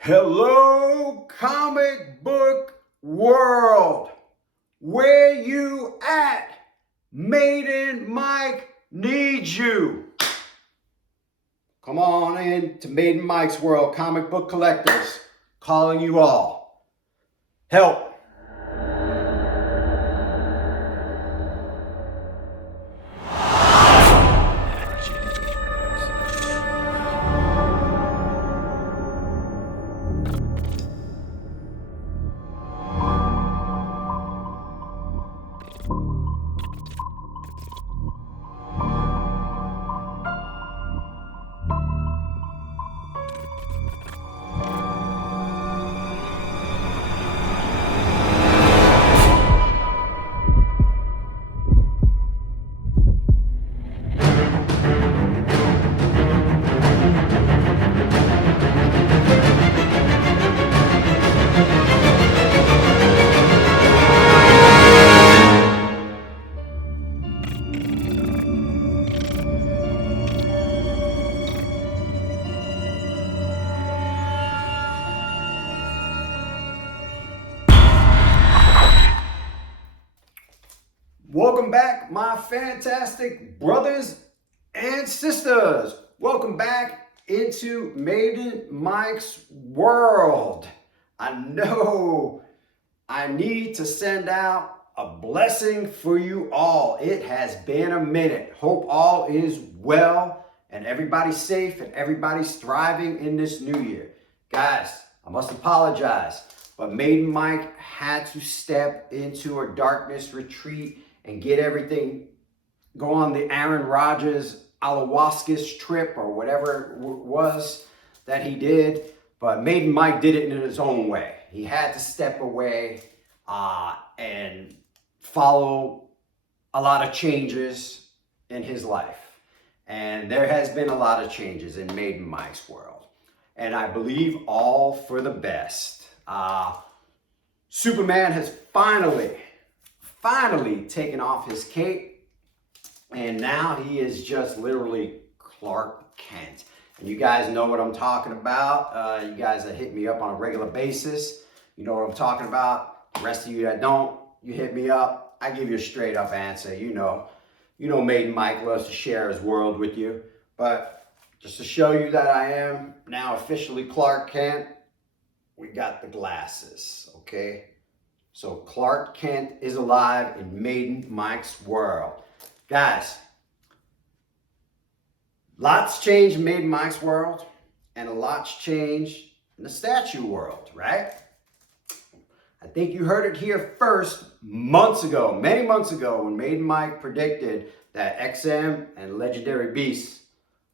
Hello, comic book world. Where you at? Maiden Mike needs you. Come on in to Maiden Mike's world, comic book collectors. Calling you all. Help. Welcome back, my fantastic brothers and sisters. Welcome back into Maiden Mike's world. I know I need to send out a blessing for you all. It has been a minute. Hope all is well and everybody's safe and everybody's thriving in this new year. Guys, I must apologize, but Maiden Mike had to step into a darkness retreat and get everything, go on the Aaron Rodgers ayahuasca trip or whatever it was that he did. But Maiden Mike did it in his own way. He had to step away and follow a lot of changes in his life. And there has been a lot of changes in Maiden Mike's world. And I believe all for the best. Superman has finally taken off his cape, and now he is just literally Clark Kent. And you guys know what I'm talking about. You guys that hit me up on a regular basis, you know what I'm talking about. The rest of you that don't, you hit me up, I give you a straight up answer. You know Maiden Mike loves to share his world with you. But just to show you that I am now officially Clark Kent, we got the glasses, okay? So Clark Kent is alive in Maiden Mike's world. Guys, lots changed in Maiden Mike's world, and a lot's changed in the statue world, right? I think you heard it here first months ago, many months ago, when Maiden Mike predicted that XM and Legendary Beasts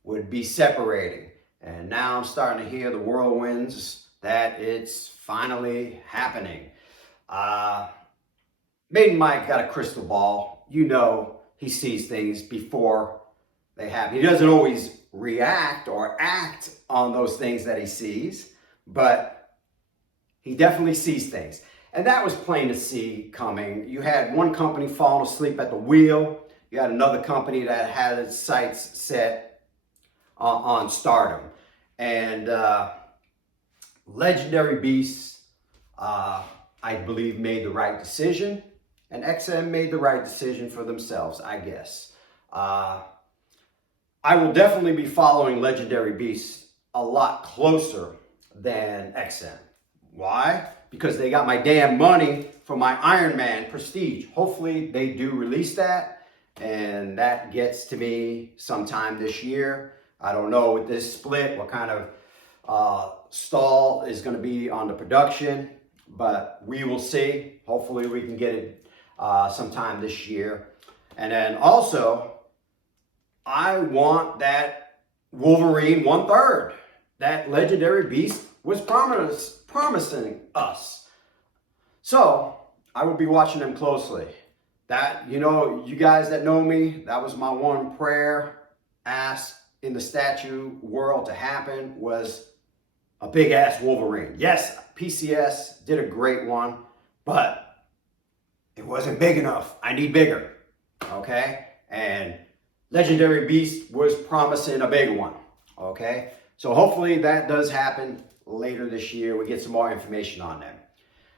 would be separating. And now I'm starting to hear the whirlwinds that it's finally happening. Maiden Mike got a crystal ball. You know, he sees things before they happen. He doesn't always react or act on those things that he sees, but he definitely sees things. And that was plain to see coming. You had one company falling asleep at the wheel. You had another company that had its sights set on stardom. And Legendary Beasts, I believe, made the right decision, and XM made the right decision for themselves, I guess. I will definitely be following Legendary Beasts a lot closer than XM. Why? Because they got my damn money for my Iron Man Prestige. Hopefully they do release that, and that gets to me sometime this year. I don't know with this split what kind of stall is going to be on the production, but we will see. Hopefully we can get it sometime this year. And then also, I want that Wolverine 1/3. That Legendary Beast was promising us. So I will be watching them closely. That, you guys that know me, that was my one prayer asked in the statue world to happen, was a big ass Wolverine. Yes, PCS did a great one, but it wasn't big enough. I need bigger, okay? And Legendary Beast was promising a big one, okay? So hopefully that does happen later this year. We get some more information on them.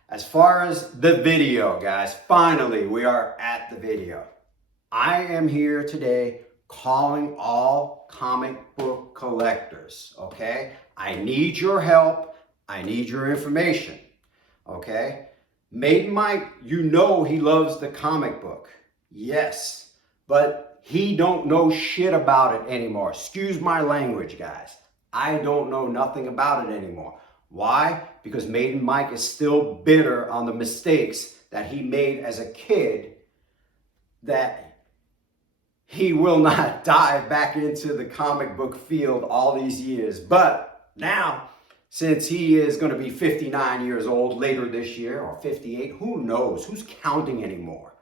As far as the video, guys, finally we are at the video. I am here today calling all comic book collectors, okay? I need your help. I need your information, okay? Maiden Mike, you know he loves the comic book. Yes, but he don't know shit about it anymore. Excuse my language, guys. I don't know nothing about it anymore. Why? Because Maiden Mike is still bitter on the mistakes that he made as a kid, that he will not dive back into the comic book field all these years. But now, since he is going to be 59 years old later this year, or 58, who knows? Who's counting anymore?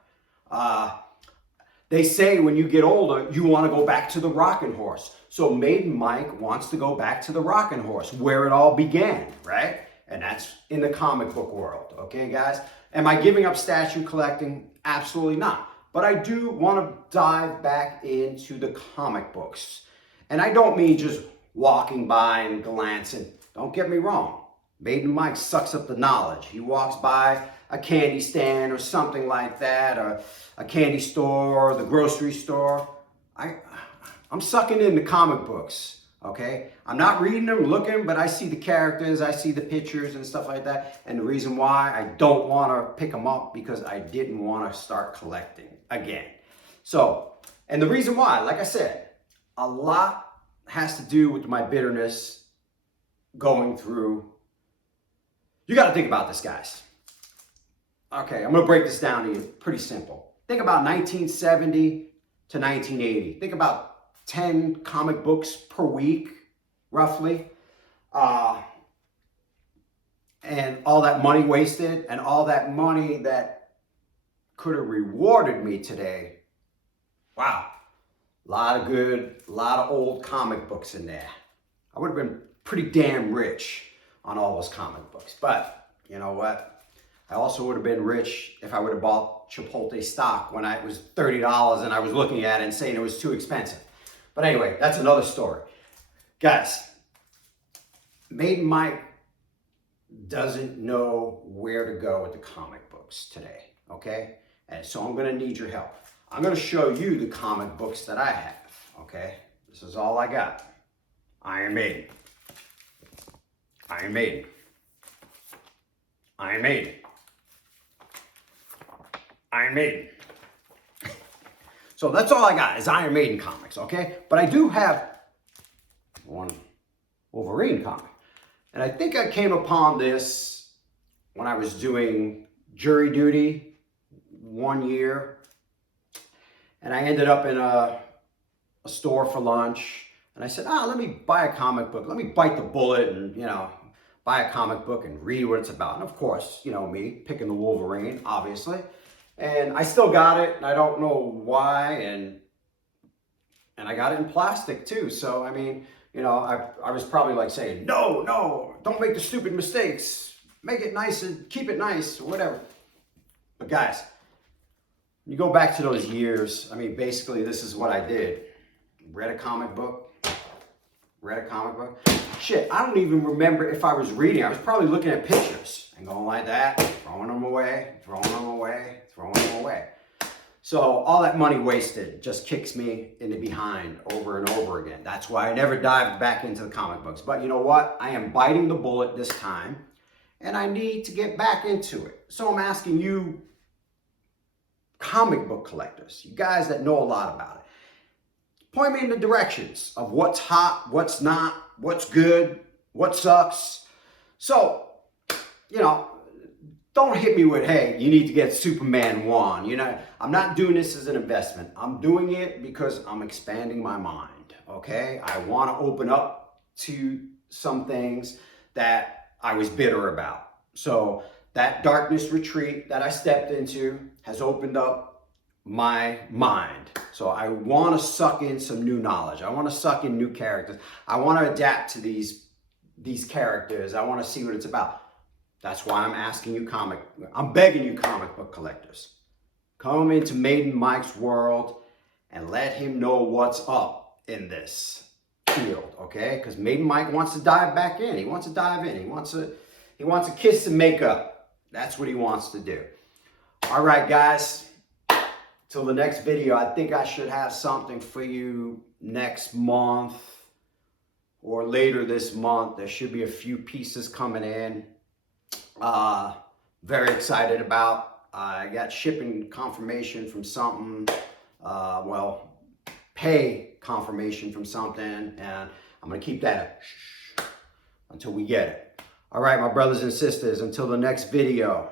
They say when you get older, you want to go back to the rocking horse. So Maiden Mike wants to go back to the rocking horse, where it all began, right? And that's in the comic book world, okay, guys? Am I giving up statue collecting? Absolutely not. But I do want to dive back into the comic books. And I don't mean just walking by and glancing. Don't get me wrong. Maiden Mike sucks up the knowledge. He walks by a candy stand or something like that, or a candy store, or the grocery store. I'm sucking in the comic books, okay? I'm not reading them, looking, but I see the characters, I see the pictures and stuff like that. And the reason why I don't want to pick them up, because I didn't want to start collecting again. So, and the reason why, like I said, a lot has to do with my bitterness going through. You got to think about this, guys. Okay, I'm going to break this down to you. Pretty simple. Think about 1970 to 1980. Think about 10 comic books per week, roughly. And all that money wasted, and all that money that could have rewarded me today. Wow. A lot of good, a lot of old comic books in there. I would have been pretty damn rich on all those comic books. But you know what? I also would have been rich if I would have bought Chipotle stock when it was $30 and I was looking at it and saying it was too expensive. But anyway, that's another story. Guys, Maiden Mike doesn't know where to go with the comic books today, okay? And so I'm going to need your help. I'm going to show you the comic books that I have, okay? This is all I got. Iron Maiden. Iron Maiden. Iron Maiden. Iron Maiden. So that's all I got is Iron Maiden comics, okay? But I do have one Wolverine comic. And I think I came upon this when I was doing jury duty one year. And I ended up in a store for lunch. And I said, let me buy a comic book. Let me bite the bullet and, buy a comic book and read what it's about. And of course, me, picking the Wolverine, obviously. And I still got it, and I don't know why, and I got it in plastic too. So, I mean, I was probably like saying, no, don't make the stupid mistakes. Make it nice and keep it nice, or whatever. But guys, you go back to those years, I mean, basically this is what I did. Read a comic book. Shit, I don't even remember if I was reading. I was probably looking at pictures and going like that, throwing them away. So all that money wasted just kicks me in the behind over and over again. That's why I never dived back into the comic books. But you know what? I am biting the bullet this time, and I need to get back into it. So I'm asking you, comic book collectors, you guys that know a lot about it, point me in the directions of what's hot, what's not, what's good, what sucks. So, don't hit me with, hey, you need to get Superman 1. I'm not doing this as an investment. I'm doing it because I'm expanding my mind, okay? I want to open up to some things that I was bitter about. So that darkness retreat that I stepped into has opened up my mind. So I want to suck in some new knowledge. I want to suck in new characters. I want to adapt to these characters. I want to see what it's about. That's why I'm asking you I'm begging you comic book collectors. Come into Maiden Mike's world and let him know what's up in this. field, okay? Because maybe Mike wants to dive back in. He wants to dive in. He wants to kiss and make up. That's what he wants to do. All right, guys. Till the next video, I think I should have something for you next month or later this month. There should be a few pieces coming in. Very excited about. I got shipping confirmation from something. Well, pay confirmation from something, and I'm gonna keep that until we get it. All right, my brothers and sisters, until the next video,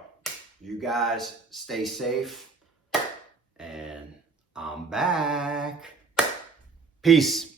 you guys stay safe, and I'm back. Peace.